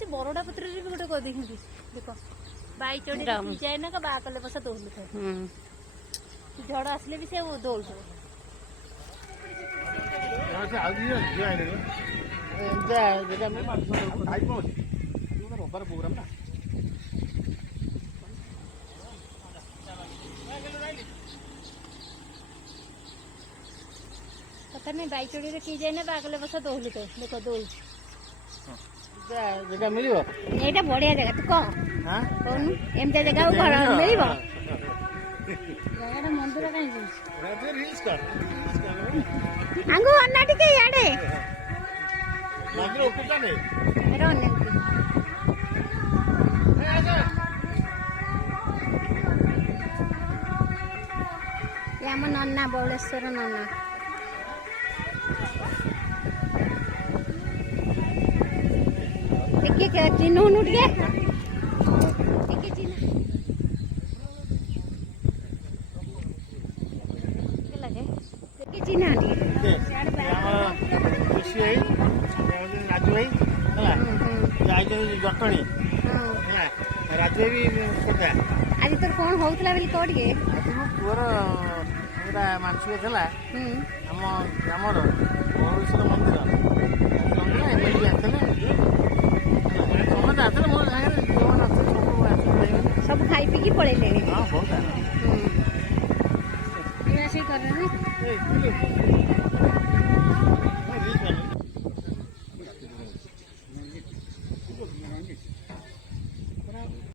से बरडा पत्र भी गोटे कर देखी देख बाई चढ़ी जाए ना का बा कले बसा दौड़ थे झड़ आसले भी से वो दौड़ प्रोग्राम ना कथा नहीं बाई चढ़ी की जाए ना बा कले बसा दौड़ थे देख दौड़ मिल ये बढ़िया जगह तू कह कौन एमती जगह घर मिल मंदिर कहीं आंगू अन्ना टिके याडे आम नन्ना बौलेश्वर नन्ना चिन्ह टे चिन्ह राजू भाई जटणी राजू भाई आज तोर कौन होता बोली कह टे पुअर गोटा मानसिक था आम ग्रामर भुवनेश्वर मंदिर समझते आसले मो सागर जो सब खाई पी पड़े हाँ बहुत कर